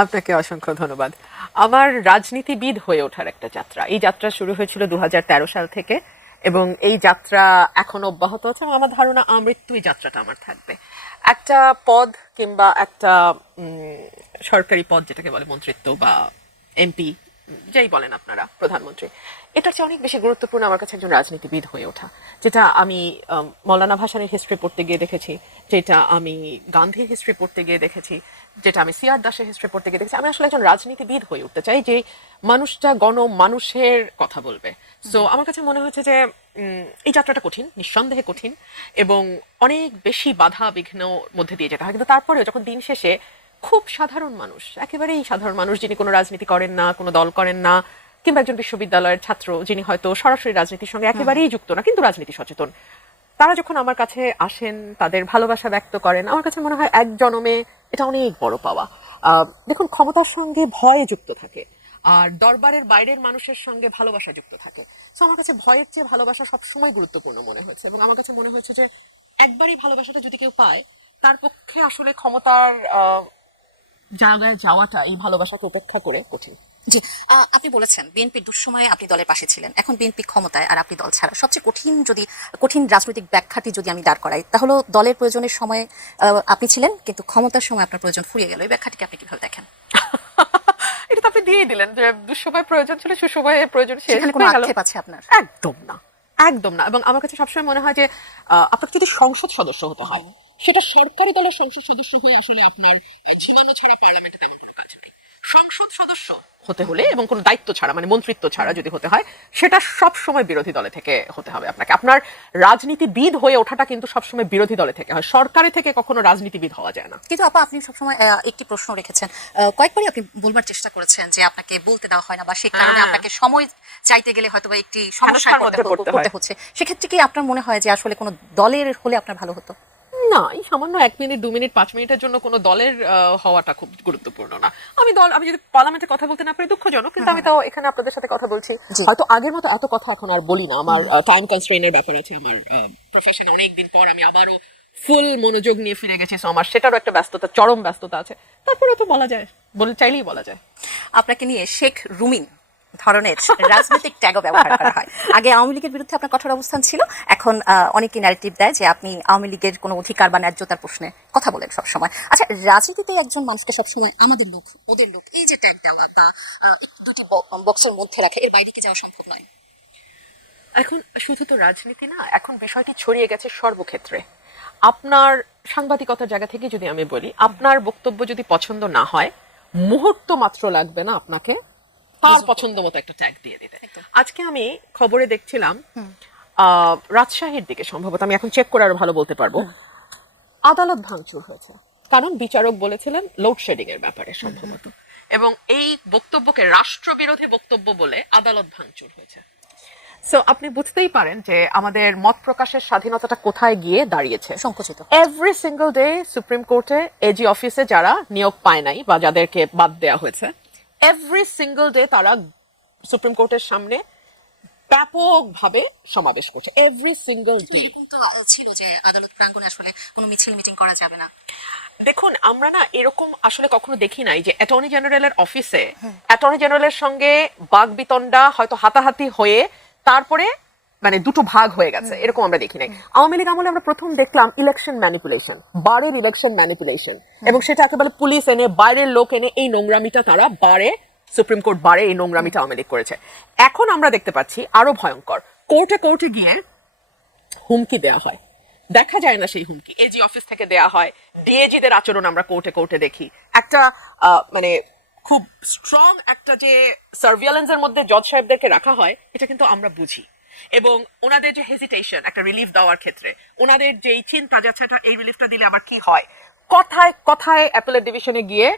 আপনাকে অসংখ্য ধন্যবাদ। আমার রাজনীতিবিদ হয়ে ওঠার একটা যাত্রা, এই যাত্রা শুরু হয়েছিল 2013 সাল থেকে এবং এই যাত্রা এখন অব্যাহত আছে এবং আমার ধারণা আমৃত্যু এই যাত্রাটা আমার থাকবে। একটা পদ কিংবা একটা সরকারি পদ, যেটাকে বলে মন্ত্রিত্ব বা এমপি, যাই বলেন আপনারা, প্রধানমন্ত্রী, এটার চেয়ে অনেক বেশি গুরুত্বপূর্ণ আমার কাছে একজন রাজনীতিবিদ হয়ে ওঠা, যেটা আমি মৌলানা ভাসানীর হিস্ট্রি পড়তে গিয়ে দেখেছি, যেটা আমি গান্ধীর হিস্ট্রি পড়তে গিয়ে দেখেছি, যেটা আমি সিআর দাসের হিস্ট্রি পড়তে গিয়ে দেখেছি। আমি আসলে একজন রাজনীতিবিদ হয়ে উঠতে চাই যে মানুষটা মানুষের কথা বলবে। সো আমার কাছে মনে হয়েছে যে এই যাত্রাটা কঠিন, নিঃসন্দেহে কঠিন, এবং অনেক বেশি বাধা বিঘ্ন মধ্যে দিয়ে যেতে হয়, কিন্তু তারপরেও যখন দিন শেষে খুব সাধারণ মানুষ, একেবারেই সাধারণ মানুষ, যিনি কোনো রাজনীতি করেন না, কোনো দল করেন না, কিংবা একজন বিশ্ববিদ্যালয়ের ছাত্র যিনি হয়তো সরাসরি রাজনীতির সঙ্গে একেবারেই যুক্ত না কিন্তু রাজনীতি সচেতন, তারা যখন আমার কাছে আসেন, তাদের ভালোবাসা ব্যক্ত করেন, আমার কাছে মনে হয় এক জনমে এটা অনেক বড় পাওয়া। দেখুন, ক্ষমতার সঙ্গে ভয় যুক্ত থাকে, আর দরবারের বাইরের মানুষের সঙ্গে ভালোবাসা যুক্ত থাকে। তো আমার কাছে ভয়ের চেয়ে ভালোবাসা সবসময় গুরুত্বপূর্ণ মনে হয়েছে, এবং আমার কাছে মনে হয়েছে যে একবারই ভালোবাসাটা যদি কেউ পায়, তার পক্ষে আসলে ক্ষমতার জায়গায় যাওয়াটা এই ভালোবাসাকে উপেক্ষা করে কঠিন। জি। আপনি বলেছেন বিএনপির দুঃসময়ে আপনি দলের পাশে ছিলেন, এখন বিএনপি ক্ষমতায় আর আপনি দল ছাড়া। সবচেয়ে কঠিন রাজনৈতিক ব্যাখ্যাটি যদি আমি দাঁড় করাই, তাহলে দলের প্রয়োজনের সময় আপনি ছিলেন, কিন্তু ক্ষমতার সময় আপনার প্রয়োজন ফুরিয়ে গেল। এই ব্যাখ্যাটিকে আপনি কিভাবে দেখেন? এটা তো আপনি দিয়েই দিলেন যে দুঃসময় প্রয়োজন ছিল, সুসময়ে প্রয়োজন শেষ সেখানে কোনো হয়ে গেল। আক্ষেপ আছে আপনার? একদম না, একদম না। এবং আমার কাছে সবসময় মনে হয় যে আপনাকে যদি সংসদ সদস্য হতে হয়, সেটা সরকারি দলের সংসদ সদস্য হয়ে আসলে আপনার জীবাণু ছাড়া পার্লামেন্টে তেমন কোনো কাজ নেই। সংসদ সদস্য হতে হলে এবং কোনো দায়িত্ব ছাড়া, মানে মন্ত্রিত্ব ছাড়া যদি হতে হয়, সেটা সব সময় বিরোধী দলে থেকে হতে হবে আপনাকে। আপনার রাজনীতিবিদ হয়ে ওঠাটা কিন্তু সবসময় বিরোধী দলে থেকে হয়, সরকারে থেকে কখনো রাজনীতিবিদ হওয়া যায় না। কিন্তু আপা, আপনি সবসময় একটি প্রশ্ন রেখেছেন, কয়েকবারই আপনি বলবার চেষ্টা করেছেন যে আপনাকে বলতে দেওয়া হয় না, বা সে কারণে আপনাকে সময় চাইতে গেলে হয়তো বা একটি সমস্যার মধ্যে পড়তে হচ্ছে। সেক্ষেত্রে কি আপনার মনে হয় যে আসলে কোনো দলের হলে আপনার ভালো হতো? না, এই সামান্য 1 মিনিট 2 মিনিট 5 মিনিটের জন্য কোনো দলের হওয়াটা খুব গুরুত্বপূর্ণ না। আমি যদি পার্লামেন্টে কথা বলতে না পারি, দুঃখজনক, কিন্তু আমি তো এখানে আপনাদের সাথে কথা বলছি। হয়তো আগের মতো এত কথা এখন আর বলি না, আমার টাইম কনস্ট্রেইনের ব্যাপার আছে, আমার প্রফেশনে অনেকদিন পর আমি আবারও ফুল মনোযোগ নিয়ে ফিরে গেছি, সো আমার সেটারও একটা ব্যস্ততা, চরম ব্যস্ততা আছে। তারপরে তো বলা যায়, চাইলেই বলা যায়। আপনাকে নিয়ে শেখ রুমিন ধরনের রাজনৈতিক ট্যাগও ব্যবহার করা হয়। আগে আওয়ামী লীগের বিরুদ্ধে আপনার কঠোর অবস্থান ছিল, এখন অনেকে ন্যারেটিভ দেয় যে আপনি আওয়ামী লীগের কোনো অধিকার বা ন্যায্যতার প্রশ্নে কথা বলেন সবসময়। আচ্ছা, রাজনীতিতে একজন মানুষকে সবসময় আমাদের লোক, ওদের লোক, এই যে ট্যাগ দেওয়া বা দুটি বক্সের মধ্যে রাখে, এর বাইরে কি যাওয়া সম্ভব নয়? এখন শুধু তো রাজনীতি না, এখন বিষয়টি ছড়িয়ে গেছে সর্বক্ষেত্রে। আপনার সাংবাদিকতার জায়গা থেকে যদি আমি বলি, আপনার বক্তব্য যদি পছন্দ না হয়, মুহূর্ত মাত্র লাগবে না আপনাকে তার পছন্দ মতো একটা ট্যাগ দিয়ে দিতে। আজকে আমি খবরে দেখছিলাম, রাজশাহীর দিকে সম্ভবত, আমি এখন চেক করে আরো ভালো বলতে পারবো, আদালত ভাঙচুর হয়েছে, কারণ বিচারক বলেছিলেন লোডশেডিং এর ব্যাপারে সম্ভবত, এবং এই বক্তব্যকে রাষ্ট্রবিরোধী বক্তব্য বলে আদালত ভাঙচুর হয়েছে। সো আপনি বুঝতেই পারেন যে আমাদের মত প্রকাশের স্বাধীনতাটা কোথায় গিয়ে দাঁড়িয়েছে, সংকুচিত। এভরি সিঙ্গল ডে সুপ্রিম কোর্টে এজি অফিসে যারা নিয়োগ পায় নাই বা যাদেরকে বাদ দেওয়া হয়েছে, এভরি সিঙ্গল ডে তারা সুপ্রিম কোর্টের সামনে ব্যাপকভাবে সমাবেশ করছে, এভরি সিঙ্গল ডে। এরকম তো ছিল যে আদালত প্রাঙ্গণে আসলে কোনো মিছিল মিটিং করা যাবে না। দেখুন, আমরা না এরকম আসলে কখনো দেখি নাই যে অ্যাটর্নি জেনারেলের অফিসে অ্যাটর্নি জেনারেলের সঙ্গে বাগবিতণ্ডা, হয়তো হাতাহাতি হয়ে তারপরে মানে দুটো ভাগ হয়ে গেছে, এরকম আমরা দেখি নাই। আওয়ামী লীগ আমলে আমরা প্রথম দেখলাম ইলেকশন ম্যানিপুলেশন, বারের ইলেকশন ম্যানিপুলেশন, এবং সেটা একেবারে পুলিশ এনে, বাইরের লোক এনে এই নোংরামিটা তারা বারে, সুপ্রিম কোর্ট বারে এই নোংরামিটা আওয়ামী লীগ করেছে। এখন আমরা দেখতে পাচ্ছি আরো ভয়ঙ্কর, কোর্টে গিয়ে হুমকি দেওয়া হয়, দেখা যায় না সেই হুমকি এজি অফিস থেকে দেয়া হয়, ডিএজিদের আচরণ আমরা কোর্টে দেখি, একটা মানে খুব স্ট্রং একটা যে সার্ভিলেন্সের মধ্যে জজ সাহেবদেরকে রাখা হয়, এটা কিন্তু আমরা বুঝি। এবং ওনাদের যে হেজিটেশন একটা রিলিফ দেওয়ার ক্ষেত্রে, ওনাদের যে চিন্তা যাচ্ছে এই রিলিফটা দিলে আবার কি হয়, কথায় কথায় অ্যাপেলেট ডিভিশনে গিয়ে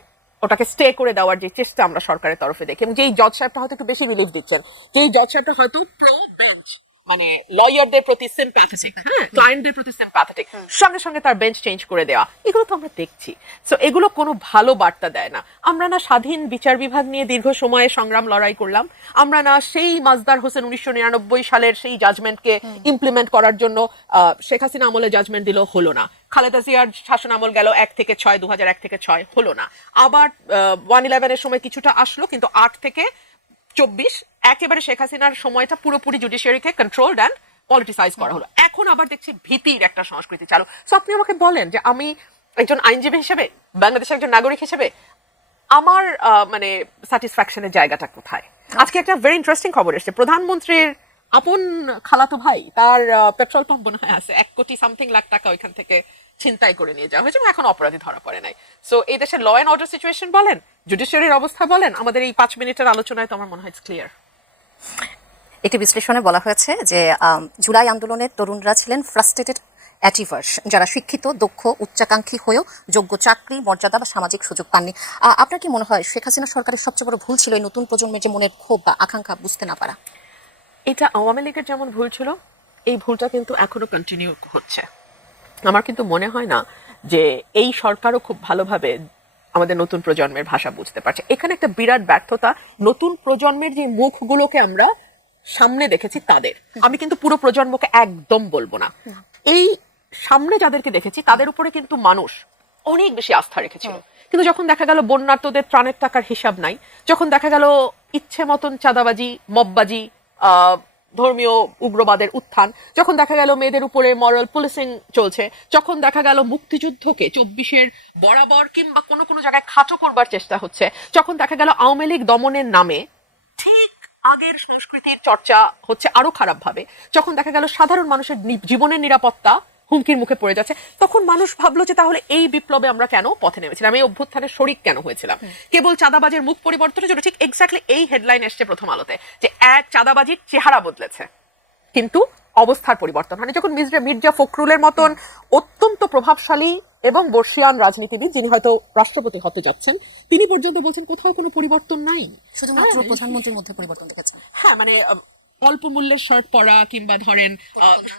ওটাকে স্টে করে দেওয়ার যে চেষ্টা আমরা সরকারের তরফে দেখি, এবং যেই জজ সাহেবটা হয়তো একটু বেশি রিলিফ দিচ্ছেন, যেই জজ সাহেবটা হয়তো প্রো বেঞ্চ, মানে লয়ারদের প্রতি সিম্প্যাথেটিক, হ্যাঁ, ক্লায়েন্টদের প্রতি সিম্প্যাথেটিক, সঙ্গে সঙ্গে তার বেঞ্চ চেঞ্জ করে দেওয়া, এগুলো তো আমরা দেখছি। সো এগুলো কোনো ভালো বার্তা দেয় না। আমরা না স্বাধীন বিচার বিভাগ নিয়ে দীর্ঘ সময়ে সংগ্রাম লড়াই করলাম, আমরা না সেই মাজদার হোসেন 1999 সালের সেই জাজমেন্টকে ইমপ্লিমেন্ট করার জন্য শেখ হাসিনা আমলে জাজমেন্ট দিল, হলো না। খালেদা জিয়ার শাসন আমল গেল 1 থেকে 6, 2001 থেকে 6, হলো না। আবার 1/11 সময় কিছুটা আসলো, কিন্তু 8 থেকে 24 একেবারে শেখ হাসিনার সময়টা পুরোপুরি জুডিশিয়ারিকে কন্ট্রোলড অ্যান্ড পলিটিসাইজ করা হলো। এখন আবার দেখছি ভীতির একটা সংস্কৃতি চালু। সো আপনি আমাকে বলেন যে আমি একজন আইনজীবী হিসেবে, বাংলাদেশের একজন নাগরিক হিসেবে আমার মানে স্যাটিসফ্যাকশনের জায়গাটা কোথায়? আজকে একটা ভেরি ইন্টারেস্টিং খবর এসেছে, প্রধানমন্ত্রীর আপন খালাতো ভাই, তার পেট্রোল পাম্প মনে হয় আছে, 1 কোটি সামথিং লাখ টাকা ওইখান থেকে ছিনতাই করে নিয়ে যাওয়া হয়েছে এবং এখন অপরাধী ধরা পড়ে নাই। সো এই দেশের ল অ্যান্ড অর্ডার সিচুয়েশন বলেন, জুডিশিয়ারির অবস্থা বলেন, আমাদের এই 5 মিনিটের আলোচনায় তো আমার মনে হয় ক্লিয়ার। একটি বিশ্লেষণে বলা হয়েছে যে জুলাই আন্দোলনের তরুণরা ছিলেন ফ্রাস্ট্রেটেড অ্যাচিভার্স, যারা শিক্ষিত, দক্ষ, উচ্চাকাঙ্ক্ষী হয়েও যোগ্য চাকরি, মর্যাদা বা সামাজিক সুযোগ পাননি। আপনার কি মনে হয় শেখ হাসিনা সরকারের সবচেয়ে বড় ভুল ছিল এই নতুন প্রজন্মের যে মনের ক্ষোভ বা আকাঙ্ক্ষা বুঝতে না পারা? এটা আওয়ামী লীগের যেমন ভুল ছিল, এই ভুলটা কিন্তু এখনো কন্টিনিউ হচ্ছে। আমার কিন্তু মনে হয় না যে এই সরকারও খুব ভালোভাবে আমাদের নতুন প্রজন্মের ভাষা বুঝতে পারছে। এখানে একটা বিরাট ব্যর্থতা, নতুন প্রজন্মের যে মুখগুলোকে আমরা সামনে দেখেছি তাদের, আমি কিন্তু পুরো প্রজন্মকে একদম বলবো না, এই সামনে যাদেরকে দেখেছি তাদের উপরে কিন্তু মানুষ অনেক বেশি আস্থা রেখেছিল। কিন্তু যখন দেখা গেল বন্যার্তদের ত্রাণের টাকার হিসাব নাই, যখন দেখা গেল ইচ্ছে মতন চাঁদাবাজি, মববাজি, ধর্মীয় উগ্রবাদের উত্থান, যখন দেখা গেল মেয়েদের উপরে মরাল পুলিশিং চলছে, যখন দেখা গেল মুক্তিযুদ্ধকে 24-এর বরাবর কিংবা কোনো কোনো জায়গায় খাটো করবার চেষ্টা হচ্ছে, যখন দেখা গেল আওয়ামী লীগ দমনের নামে ঠিক আগের সংস্কৃতির চর্চা হচ্ছে আরো খারাপ ভাবে, যখন দেখা গেল সাধারণ মানুষের জীবনের নিরাপত্তা হুমকির মুখে পড়ে যাচ্ছে, তখন মানুষ ভাবলো যে তাহলে এই বিপ্লবে আমরা কেন পথে নেমেছিলাম, এই অভ্যুত্থানের শরিক কেন হয়েছিলাম? কেবল চাঁদাবাজের মুখ পরিবর্তনের জন্য? ঠিক এক্স্যাক্টলি এই হেডলাইন এসছে প্রথম আলোতে যে এক চাঁদাবাজির চেহারা বদলেছে কিন্তু অবস্থার পরিবর্তন হয়নি। যখন মির্জা ফখরুলের মতন অত্যন্ত প্রভাবশালী এবং বর্ষিয়ান রাজনীতিবিদ, যিনি হয়তো রাষ্ট্রপতি হতে যাচ্ছেন, তিনি পর্যন্ত বলছেন কোথাও কোনো পরিবর্তন নাই, শুধুমাত্র প্রধানমন্ত্রীর মধ্যে পরিবর্তন দেখেছেন। হ্যাঁ, মানে অল্প মূল্যের শার্ট পরা কিংবা ধরেন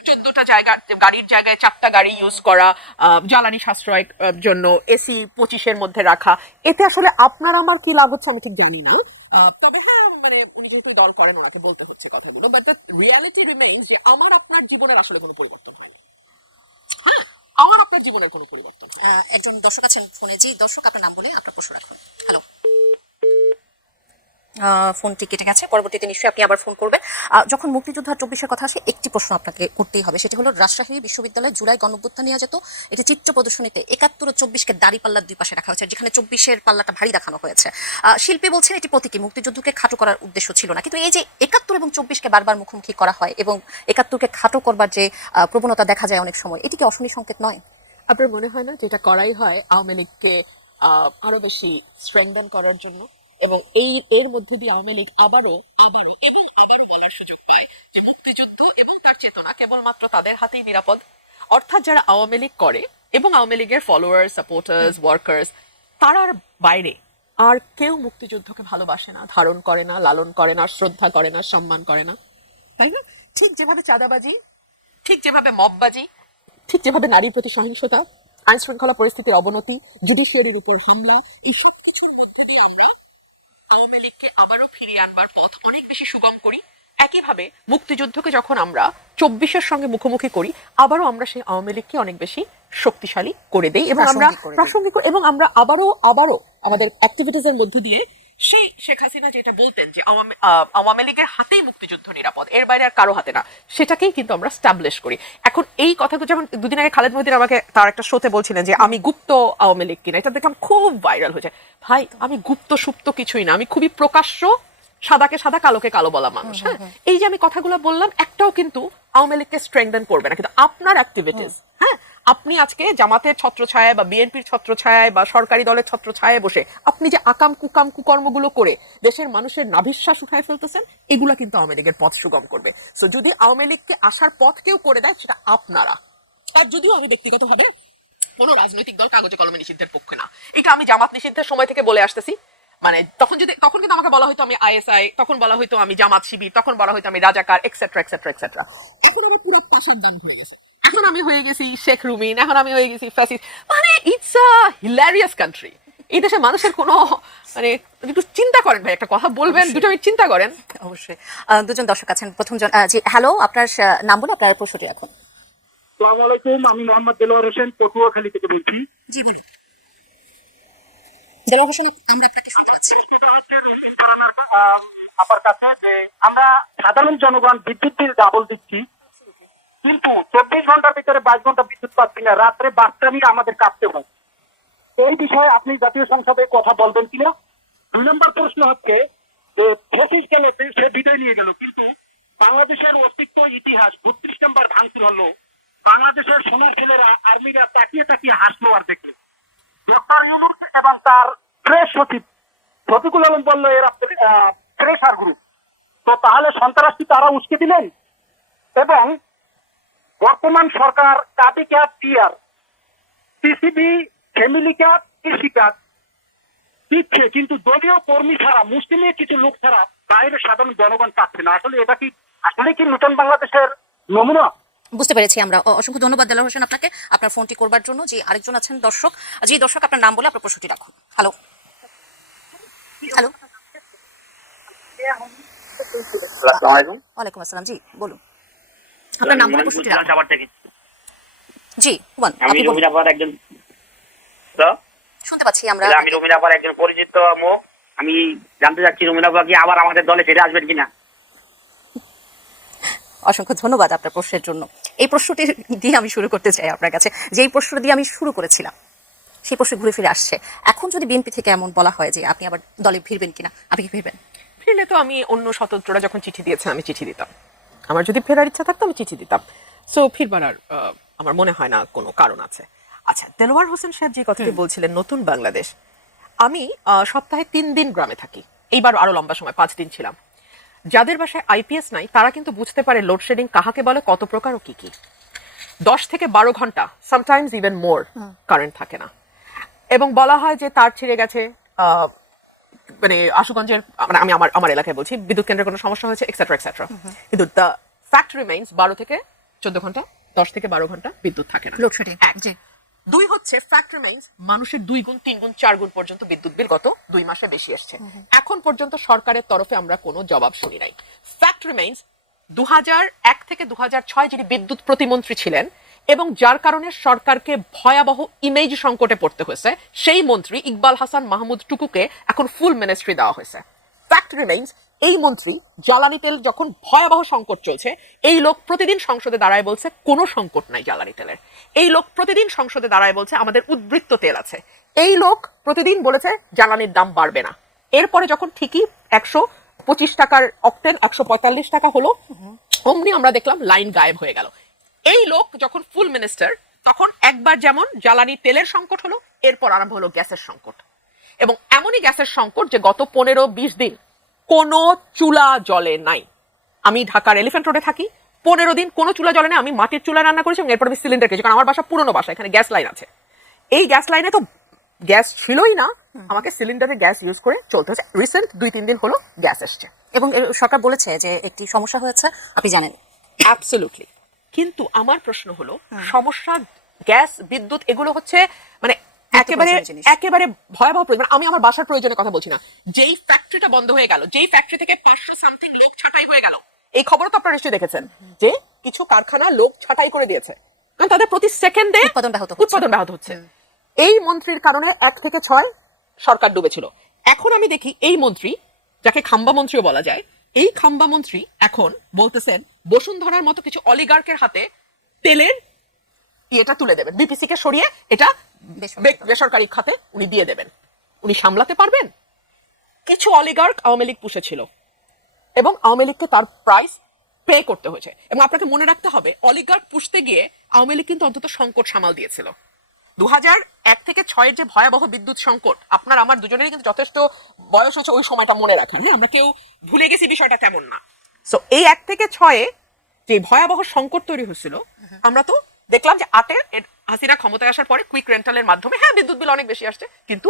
14টা জায়গা গাড়ির জায়গায় 4টা গাড়ি ইউজ করা, জ্বালানি সাশ্রয়ের জন্য এসি 25-এর মধ্যে রাখা, এতে আসলে আপনার আমার কি লাভ হচ্ছে আমি ঠিক জানি না। তবে হ্যাঁ, মানে উনি যেহেতু দল করেন ওনাকে বলতে হচ্ছে কথাগুলো, বাট দ্য রিয়ালিটি রিমেইনস যে আমার আপনার জীবনের আসলে কোনো পরিবর্তন হয় না। হ্যাঁ, আমার আপনার জীবনের কোনো পরিবর্তন হয় না। একজন দর্শক আছেন ফোনে, জি দর্শক আপনার নাম বলে আপনার প্রশ্ন রাখুন। হ্যালো, ফোনটি কেটে গেছে, পরবর্তীতে নিশ্চয়ই আপনি আবার ফোন করবেন। যখন মুক্তিযুদ্ধ আর 24-এর কথা আসে, একটি প্রশ্ন আপনাকে করতেই হবে, সেটি হলো রাজশাহী বিশ্ববিদ্যালয়ে জুলাই গণঅভ্যুত্থান নিয়ে যেত একটি চিত্র প্রদর্শনীতে 71 ও 24-কে দাড়ি পাল্লার দুই পাশে রাখা হয়েছে, যেখানে 24-এর পাল্লাটা ভারী দেখানো হয়েছে। শিল্পী বলছেন এটি প্রতীকী, মুক্তিযুদ্ধকে খাটো করার উদ্দেশ্য ছিল না। কিন্তু এই যে 71 এবং 24-কে বারবার মুখোমুখি করা হয় এবং 71-কে খাটো করবার যে প্রবণতা দেখা যায় অনেক সময়, এটি কি অশনি সংকেত নয়? আপনার মনে হয় না যেটা করাই হয় আওয়ামী লীগকে আরো বেশি স্ট্রেংথেন করার জন্য, এবং এর মধ্যে দিয়ে আওয়ামী লীগ আবারও বলার সুযোগ পায় যে মুক্তিযুদ্ধ এবং তার চেতনা কেবলমাত্র তাদের হাতেই নিরাপদ? অর্থাৎ যারা আওয়ামী লীগ করে এবং আওয়ামী লীগের ফলোয়ার্স, সাপোর্টার্স, ওয়ার্কার্স, তারার বাইরে আর কেউ মুক্তিযুদ্ধকে ভালোবাসে না, ধারণ করে না, লালন করে না, শ্রদ্ধা করে না, সম্মান করে না, তাই না? ঠিক যেভাবে চাঁদাবাজি, ঠিক যেভাবে মববাজি, ঠিক যেভাবে নারীর প্রতি সহিংসতা, আইন শৃঙ্খলা পরিস্থিতির অবনতি, জুডিশিয়ারির উপর হামলা, এই সব কিছুর মধ্যে দিয়ে আমরা আওয়ামী লীগকে আবারও ফিরিয়ে আনবার পথ অনেক বেশি সুগম করি। একইভাবে মুক্তিযুদ্ধকে যখন আমরা 24-এর সঙ্গে মুখোমুখি করি, আবারও আমরা সেই আওয়ামী লীগকে অনেক বেশি শক্তিশালী করে দেই এবং আমরা প্রাসঙ্গিক, এবং আমরা আবারও আমাদের অ্যাক্টিভিটিস এর মধ্য দিয়ে সেই শেখ হাসিনা যেটা বলতেন যে আওয়ামী লীগের হাতেই মুক্তিযুদ্ধ নিরাপদ, এর বাইরে আর কারো হাতে না, সেটাকেই কিন্তু আমরা স্টাবলিশ করি। এখন এই কথাগুলো যেমন দুদিন আগে খালেদ মহিউদ্দিন আমাকে তার একটা শোতে বলছিলেন যে আমি গুপ্ত আওয়ামী লীগ কিনা, এটা দেখলাম খুব ভাইরাল হয়েছে। ভাই, আমি গুপ্ত সুপ্ত কিছুই না, আমি খুবই প্রকাশ্য, সাদাকে সাদা কালোকে কালো বলা মানুষ। হ্যাঁ, এই যে আমি কথাগুলো বললাম, একটাও কিন্তু আওয়ামী লীগকে স্ট্রেংথেন করবে না, কিন্তু আপনার অ্যাক্টিভিটিস, হ্যাঁ, আপনি আজকে জামাতের ছত্রছায়ায় বা বিএনপির ছত্রছায়ায় বা সরকারি দলের ছত্রছায়ায় বসে আপনি যে আকাম কুকাম কুকর্মগুলো করে দেশের মানুষের নাভিশ্বাস উঠায় ফেলতেছেন, এগুলা কিন্তু আওয়ামী লীগের পথ সুগম করবে। সো যদি আওয়ামী লীগকে আসার পথ কেউ করে দেয়, সেটা আপনারা। আর যদিও আমি ব্যক্তিগতভাবে কোনো রাজনৈতিক দল কাগজে কলমে নিষিদ্ধের পক্ষে না, এটা আমি জামাত নিষিদ্ধের সময় থেকে বলে আসতেছি। মানে তখন কিন্তু আমাকে বলা হয়তো আমি আইএসআই, তখন বলা হয়তো আমি জামাত শিবির, তখন বলা হয়তো আমি রাজাকার, এক্সেট্রা এক্সেট্রা এক্সেট্রা। এখন আমার পুরো পাশার হয়ে গেছে, এখন আমি হয়ে গেছি শেখ রুমিন, এখন আমি হয়ে গেছি ফ্যাসিস্ট। মানে ইটস আ হিলারিয়াস কান্ট্রি। এই দেশে মানুষের কোনো মানে একটু চিন্তা করেন ভাই, একটা কথা বলবেন, দুটো মিনিট চিন্তা করেন। অবশ্যই। দুজন দর্শক আছেন, প্রথম জন জি হ্যালো, আপনার নাম বলে আপনার প্রশ্নটি রাখুন। আসসালামু আলাইকুম, আমি মোহাম্মদ দেলোয়ার হোসেন পটুয়াখালী থেকে বলছি। জি বলুন। দেলোয়ার হোসেন, আমরা আপনাকে শুনতে পাচ্ছি। আপনার কাছে যে আমরা সাধারণ জনগণ বিদ্যুৎ বিল ডাবল দিচ্ছি, কিন্তু 24 ঘন্টার ভিতরে 22 ঘন্টা বিদ্যুৎ পাচ্ছি না, রাত্রে বাচ্চা আমাদের কাঁপতে হয়। এই বিষয়ে আপনি জাতীয় সংসদে কথা বলবেন কিনা? 2 নম্বর প্রশ্ন হচ্ছে যে ফেসিস গেল, সে বিদায় নিয়ে গেল, কিন্তু বাংলাদেশের অস্তিত্ব ইতিহাস 32 নম্বর ভাঙচুর হলো, বাংলাদেশের সোনার ছেলেরা আর্মিরা তাকিয়ে তাকিয়ে হাসলো আর দেখলো। ডক্টর ইউনূস এবং তার প্রেস সচিব শফিকুল আলম বলল এরা প্রেসার গ্রুপ, তো তাহলে সন্ত্রাসী তারা উস্কে দিলেন। এবং বর্তমান সরকার কাপি ক্যাপ টিয়ার পিসিবি ফ্যামিলি ক্যাপ কৃষিকাজ দিচ্ছে, কিন্তু দলীয় কর্মী ছাড়া, মুসলিমের কিছু লোক ছাড়া বাইরে সাধারণ জনগণ পাচ্ছে না। আসলে এটা কি আসলে কি নতুন বাংলাদেশের নমুনা? বুঝতে পেরেছি আমরা। অসংখ্য ধন্যবাদ দেলোয়ার হোসেন আপনাকে আপনার ফোনটি করবার জন্য। যে আরেকজন আছেন দর্শক, জি দর্শক আপনার নাম বলে আপনার প্রশ্নটি রাখুন। Hello hello. আসসালামু আলাইকুম। ওয়ালাইকুম আসসালাম, জি বলুন আপনার নাম বলে প্রশ্নটি রাখুন। সাভার থেকে জি হুমান, আমি আপনি বলুন। রুমিন আপার একজন, তো শুনতে পাচ্ছি আমরা। আমি রুমিন আপার একজন পরিচিত মুখ। আমি জানতে চাচ্ছি রুমিন আপা কি আবার আমাদের দলে ফিরে আসবেন কিনা? অসংখ্য ধন্যবাদ আপনার প্রশ্নের জন্য। এই প্রশ্নটি দিয়ে আমি শুরু করতে চাই আপনার কাছে, যে এই প্রশ্ন দিয়ে আমি শুরু করেছিলাম সেই প্রশ্ন ঘুরে ফিরে আসছে। এখন যদি বিএনপি থেকে এমন বলা হয় যে আপনি আবার দলে ফিরবেন কিনা, আপনি কি ফিরবেন? ফিরলে তো আমি অন্য স্বতন্ত্ররা যখন চিঠি দিয়েছে আমি চিঠি দিতাম, আমার যদি ফেরার ইচ্ছা থাকতো আমি চিঠি দিতাম। সো ফিরবার আর আমার মনে হয় না কোনো কারণ আছে। আচ্ছা, দেলোয়ার হোসেন সাহেব যে কথাটি বলছিলেন নতুন বাংলাদেশ, আমি সপ্তাহে 3 দিন গ্রামে থাকি, এইবার আরো লম্বা সময় 5 দিন ছিলাম। যাদের বাসায় আইপিএস নাই তারা কিন্তু বুঝতে পারে লোডশেডিং কাহাকে বলে, কত প্রকার ও কি কি। 10 থেকে 12 ঘন্টা, সামটাইমস ইভেন মোর কারেন্ট থাকে না, এবং বলা হয় যে তার ছিঁড়ে গেছে, মানে আশুগঞ্জের, মানে আমি আমার এলাকায় বলছি, বিদ্যুৎ কেন্দ্রের কোনো সমস্যা হয়েছে এক্সেট্রা এক্সেট্রা, কিন্তু দ্য ফ্যাক্ট রিমেইনস 12 থেকে 14 ঘন্টা, 10 থেকে 12 ঘন্টা বিদ্যুৎ থাকে না। লোডশেডিং। জি। 2 হচ্ছে ফ্যাক্ট রিমেইনস মানুষের 2 গুণ 3 গুণ 4 গুণ পর্যন্ত বিদ্যুৎ বিল গত 2 মাসে বেশি আসছে। এখন পর্যন্ত সরকারের তরফে আমরা কোনো জবাব শুনি নাই। ফ্যাক্ট রিমেইনস 2001 থেকে 2006 যিনি বিদ্যুৎ প্রতিমন্ত্রী ছিলেন এবং যার কারণে সরকারকে ভয়াবহ ইমেজ সংকটে পড়তে হয়েছে, সেই মন্ত্রী ইকবাল হাসান মাহমুদ টুকুকে এখন ফুল মিনিস্ট্রি দেওয়া হয়েছে। ফ্যাক্ট রিমেইনস এই মন্ত্রী জ্বালানি তেল যখন ভয়াবহ সংকট চলছে, এই লোক প্রতিদিন সংসদে দাঁড়ায় বলছে কোনো সংকট নাই জ্বালানি তেলের। এই লোক প্রতিদিন সংসদে দাঁড়ায় বলছে আমাদের উদ্বৃত্ত তেল আছে। এই লোক প্রতিদিন বলেছে জ্বালানির দাম বাড়বে না। এরপরে যখন ঠিকই 125 টাকার অক্টেন 145 টাকা হলো, অমনি আমরা দেখলাম লাইন গায়েব হয়ে গেল। এই লোক যখন ফুল মিনিস্টার তখন একবার যেমন জ্বালানি তেলের সংকট হলো, এরপর আরম্ভ হলো গ্যাসের সংকট, এবং এমনই গ্যাসের সংকট যে গত 15-20 দিন কোনো চুলা জ্বলে নাই। আমি ঢাকার এলিফ্যান্ট রোডে থাকি, 15 দিন কোনো চুলা জ্বলে না। আমি মাটির চুলা রান্না করেছি এবং এরপর আমি সিলিন্ডার খেয়েছি, কারণ আমার বাসা পুরনো বাসা, এখানে গ্যাস লাইন আছে। এই গ্যাস লাইনে তো গ্যাস ছিলই না, আমাকে সিলিন্ডারে গ্যাস ইউজ করে চলতে হচ্ছে। রিসেন্ট 2-3 দিন হলো গ্যাস এসছে, এবং সরকার বলেছে যে একটি সমস্যা হয়েছে, আপনি জানেন। অ্যাবসলিউটলি। কিন্তু আমার প্রশ্ন হলো, সমস্যা গ্যাস বিদ্যুৎ এগুলো হচ্ছে মানে একেবারে একেবারে ভয়াবহ প্রয়োজন। আমি আমার বাসার প্রয়োজনের কথা বলছি না। যেই ফ্যাক্টরিটা বন্ধ হয়ে গেল, যেই ফ্যাক্টরি থেকে 500 সামথিং লোক ছাঁটাই হয়ে গেল, এই খবরও তো আপনারা নিশ্চয়ই দেখেছেন যে কিছু কারখানা লোক ছাঁটাই করে দিয়েছে, কারণ তাদের প্রতি সেকেন্ডে উৎপাদন ব্যাহত হচ্ছে। এই মন্ত্রীর কারণে 1 থেকে 6 সরকার ডুবেছিল। এখন আমি দেখি এই মন্ত্রী, যাকে খাম্বা মন্ত্রীও বলা যায়, এই খাম্বা মন্ত্রী এখন বলতেছেন বসুন্ধরার মতো কিছু অলিগার্কের হাতে তেলের এটা তুলে দেবেন, বিপিসি কে সরিয়ে এটা বেসরকারি খাতে উনি দিয়ে দেবেন। উনি সামলাতে পারবেন? কিছু অলিগার্ক আওয়ামী লীগ পুষেছিল এবং আওয়ামী লীগকে তার প্রাইস পে করতে হয়েছে। এবং আপনাকে মনে রাখতে হবে, অলিগার্ক পুষতে গিয়ে আওয়ামী লীগ কিন্তু অন্তত সংকট সামাল দিয়েছিল। 2001 থেকে 6 যে ভয়াবহ বিদ্যুৎ সংকট, আপনার আমার দুজনেরই কিন্তু যথেষ্ট বয়স হচ্ছে ওই সময়টা মনে রাখার, হ্যাঁ, আমরা কেউ ভুলে গেছি বিষয়টা তেমন না। সো এই 1 থেকে 6 যে ভয়াবহ সংকট তৈরি হয়েছিল, আমরা তো দেখলাম যে 8 হাসিনা ক্ষমতায় আসার পরে কুইক রেন্টালের মাধ্যমে, হ্যাঁ বিদ্যুৎ বিল অনেক বেশি আসছে, কিন্তু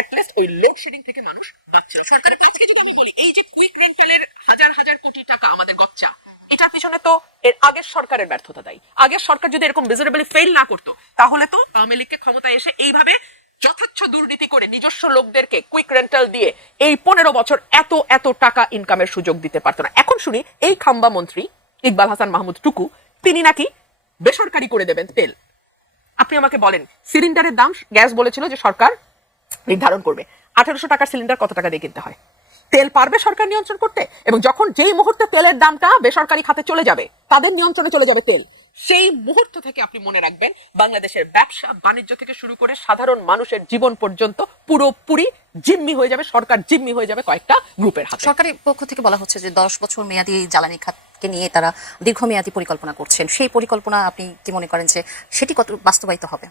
অ্যাটলিস্ট ওই লোডশেডিং থেকে মানুষ বাঁচছিল। সরকারের আজকে যদি আমি বলি এই যে কুইক রেন্টালের হাজার হাজার কোটি টাকা আমাদের গচ্চা, এটার পিছনে তো এর আগের সরকারের ব্যর্থতা দায়ী। আগের সরকার যদি এরকম মিজারেবলি ফেল না করতো তাহলে তো আওয়ামী লীগকে ক্ষমতায় এসে এইভাবে যথেচ্ছ দুর্নীতি করে নিজস্ব লোকদেরকে কুইক রেন্টাল দিয়ে এই 15 বছর এত এত টাকা ইনকামের সুযোগ দিতে পারতো না। এখন শুনি এই খাম্বা মন্ত্রী ইকবাল হাসান মাহমুদ টুকু তিনি নাকি বেসরকারি করে দেবেন তেল। আপনি আমাকে বলেন সিলিন্ডারের দাম গ্যাস বলেছিল যে সরকার নির্ধারণ করবে, 1800 টাকার সিলিন্ডার কত টাকা দিয়ে কিনতে হয়? তেল পারবে সরকার নিয়ন্ত্রণ করতে? এবং যখন যেই মুহূর্তে তেলের দামটা বেসরকারি খাতে চলে যাবে, তাদের নিয়ন্ত্রণে চলে যাবে তেল, সেই মুহূর্ত থেকে আপনি মনে রাখবেন বাংলাদেশের ব্যবসা বাণিজ্য থেকে শুরু করে সাধারণ মানুষের জীবন পর্যন্ত পুরোপুরি জিম্মি হয়ে যাবে, সরকার জিম্মি হয়ে যাবে কয়েকটা গ্রুপের হাতে। সরকারের পক্ষ থেকে বলা হচ্ছে যে 10 বছর মেয়াদী জ্বালানি খাতকে নিয়ে তারা দীর্ঘমেয়াদী পরিকল্পনা করছেন। সেই পরিকল্পনা আপনি কি মনে করেন যে সেটি কত বাস্তবায়িত হবে?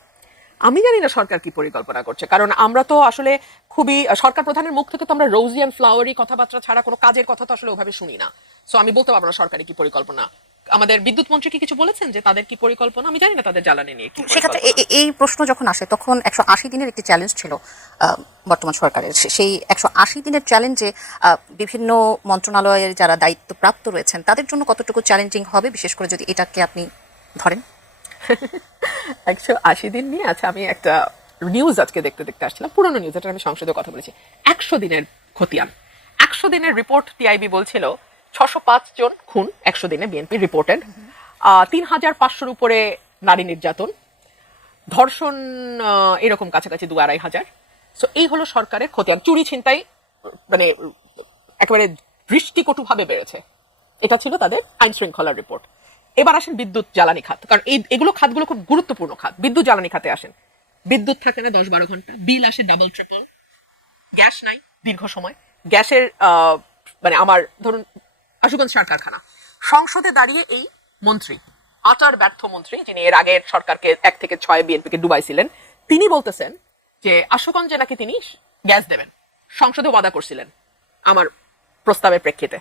আমি জানি না সরকার কি পরিকল্পনা করছে, কারণ আমরা তো আসলে খুবই সরকার প্রধানের মুখ থেকে তো আমরা রোজি অ্যান্ড ফ্লাওয়ারি কথাবার্তা ছাড়া কোনো কাজের কথা তো আসলে ওভাবে শুনি না। সো আমি বলতে পারবো না সরকারি কি পরিকল্পনা। আমাদের বিদ্যুৎ মন্ত্রী কি কিছু বলেছেন যে তাদের কি পরিকল্পনা? আমি জানি না তাদের জ্বালানি নিয়ে কি সেক্ষেত্রে পরিকল্পনা। এই প্রশ্ন যখন আসে তখন 180 দিনের একটি চ্যালেঞ্জ ছিল বর্তমান সরকারের। সেই 180 দিনের চ্যালেঞ্জে বিভিন্ন মন্ত্রণালয়ের যারা দায়িত্বপ্রাপ্ত রয়েছেন তাদের জন্য কতটুকু চ্যালেঞ্জিং হবে, বিশেষ করে যদি এটাকে আপনি ধরেন? 180 দিন নিয়ে আচ্ছা, আমি একটা নিউজ আজকে দেখতে দেখতে আসছিলাম, পুরনো নিউজ, এটা আমি সংসদে কথা বলেছি। 100 দিনের খতিয়ান, 100 দিনের রিপোর্ট টিআইবি বলছিল 605 জন খুন 100 দিনে বিএনপি রিপোর্টেড, 3500-র উপরে নারী নির্যাতন, ধর্ষণ এরকম কাছাকাছি 2-2,500। সো এই হলো সরকারের খতিয়ান। চুরি ছিনতাই মানে একেবারে দৃষ্টিকটুভাবে বেড়েছে, এটা ছিল তাদের আইন শৃঙ্খলার রিপোর্ট। এবার আসেন বিদ্যুৎ জ্বালানি খাত, কারণ এগুলো খাতগুলো খুব গুরুত্বপূর্ণ খাত। বিদ্যুৎ জ্বালানি খাতে আসেন, বিদ্যুৎ থাকে না 10-12 ঘন্টা, বিল আসে ডাবল ট্রিপল, গ্যাস নাই দীর্ঘ সময়। গ্যাসের মানে আমার ধরুন আশুগঞ্জ সার কারখানা, সংসদে দাঁড়িয়ে এই মন্ত্রী, আটার ব্যর্থ মন্ত্রী যিনি এর আগের সরকারকে 1 থেকে 6 বিএনপিকে ডুবাইছিলেন, তিনি বলতেছেন যে আশুগঞ্জে নাকি তিনি গ্যাস দেবেন, সংসদে ওয়াদা করছিলেন আমার প্রস্তাবের প্রেক্ষিতে।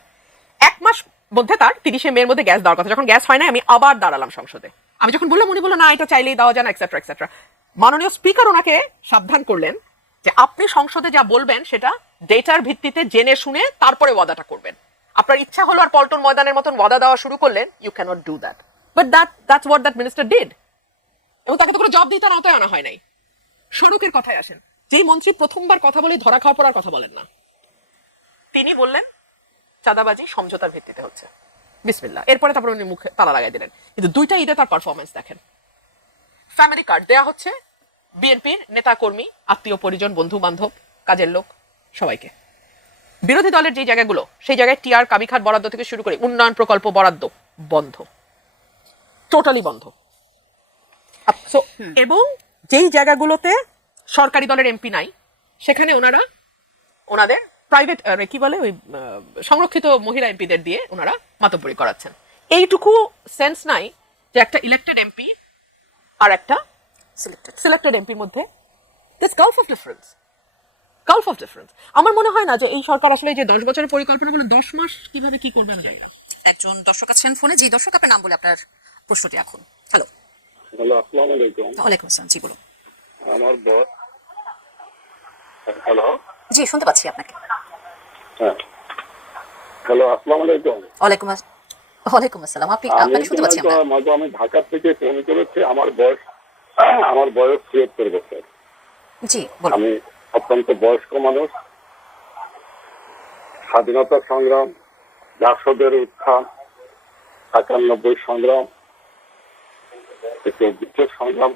1 মাস মধ্যে তার 30শে মের মধ্যে গ্যাস দেওয়ার কথা, যখন গ্যাস হয় না আমি আবার দাঁড়ালাম সংসদে। আমি যখন বললাম উনি বললো না এটা চাইলেই দেওয়া যায় না, এক্সেট্রা এক্সেট্রা। মাননীয় স্পিকার ওনাকে সাবধান করলেন যে আপনি সংসদে যা বলবেন সেটা ডেটার ভিত্তিতে জেনে শুনে তারপরে ওয়াদাটা করবেন। আপনার ইচ্ছা হলো আর পল্টন ময়দানের মতন ওয়াদা দেওয়া শুরু করলেন, you cannot do that. But that's what that minister did. এবং তাকে তো কোনো জব দিতে আওতায় আনা হয় নাই। সড়কের কথায় আসেন, যেই মন্ত্রী প্রথমবার কথা বলে ধরা খাওয়ার পর আর কথা বলেন না, তিনি বললেন চাঁদাবাজি সমঝোতার ভিত্তিতে হচ্ছে, বিসমিল্লাহ। এরপরে তারপর উনি মুখে তালা লাগাই দিলেন। কিন্তু 2টা ঈদে তার পারফরমেন্স দেখেন। ফ্যামিলি কার্ড দেয়া হচ্ছে বিএনপির নেতা কর্মী, আত্মীয় পরিজন, বন্ধু বান্ধব, কাজের লোক সবাইকে। বিরোধী দলের যে জায়গাগুলো, সেই জায়গায় টিআর কাবিখাত বরাদ্দ থেকে শুরু করে উন্নয়ন প্রকল্প বরাদ্দ বন্ধ, টোটালি বন্ধ। এবং যেই জায়গাগুলোতে সরকারি দলের এমপি নাই সেখানে ওনাদের প্রাইভেট কি বলে ওই সংরক্ষিত মহিলা এমপিদের দিয়ে ওনারা মাতব্বরি করাচ্ছেন। এইটুকু সেন্স নাই যে একটা ইলেক্টেড এমপি আর একটা সিলেক্টেড এমপির মধ্যে দিস গালফ অফ ডিফারেন্স। আমার মনে হয় না যে এই সরকার আসলে যে 10 বছরের পরিকল্পনা বলে 10 মাস কিভাবে কি করবে আমি জানি না। একজন দর্শক আছেন ফোনে। জি দর্শক, আপনার নাম বলে আপনার প্রশ্নটি রাখুন। হ্যালো। আসসালামু আলাইকুম। ওয়ালাইকুম আসসালাম। জি বলুন। আমার বস। হ্যালো। জি শুনতে পাচ্ছি আপনাকে। হ্যাঁ, হ্যালো, আসসালামু আলাইকুম। ওয়ালাইকুম আসসালাম। আপনাকে শুনতে পাচ্ছি আমরা। আমি ঢাকা থেকে ফোন করেছি। আমার বয়স 73 বছর। জি বলুন। আমি অত্যন্ত বয়স্ক মানুষ। স্বাধীনতা সংগ্রাম, জাসদের উত্থান, 91 সংগ্রাম, একটু বিশেষ সংগ্রাম